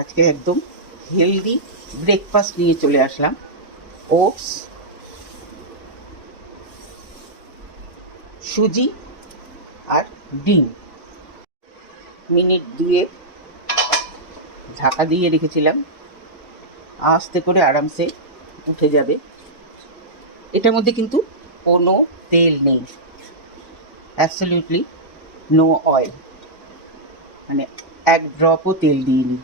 আজকে একদম healthy breakfast নিয়ে চলে আসলাম। ওটস, সুজি আর ডিম। মিনিট 2 ঢাকা দিয়ে রেখেছিলাম, আস্তে করে আরামসে উঠে যাবে। এটার মধ্যে কিন্তু কোনো তেল নেই, অ্যাবসলিউটলি নো অয়েল, মানে এক ড্রপও তেল দিইনি।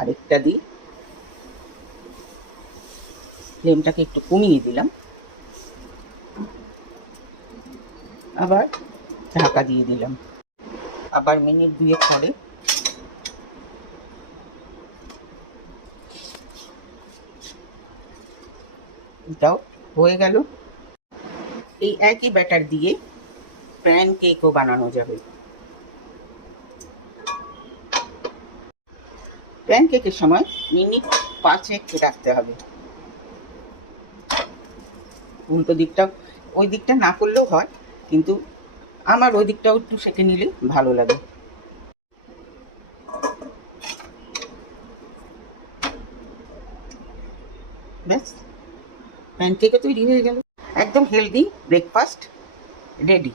আরেকটা দিই, ফ্লেমটাকে একটু কমিয়ে দিলাম, আবার ঢাকা দিয়ে দিলাম। আবার মিনিট 2 পরে এটাও হয়ে গেল। এই একই ব্যাটার দিয়ে প্যান কেকও বানানো যাবে। প্যান কেকের সময় মিনিট 5 রাখতে হবে। উল্টো দিকটা, ওই দিকটা না করলেও হয়, কিন্তু আমার ওই দিকটাও একটু সেঁকে নিলে ভালো লাগে। ব্যাস, প্যান কেকও তৈরি হয়ে গেল। একদম হেলদি ব্রেকফাস্ট রেডি।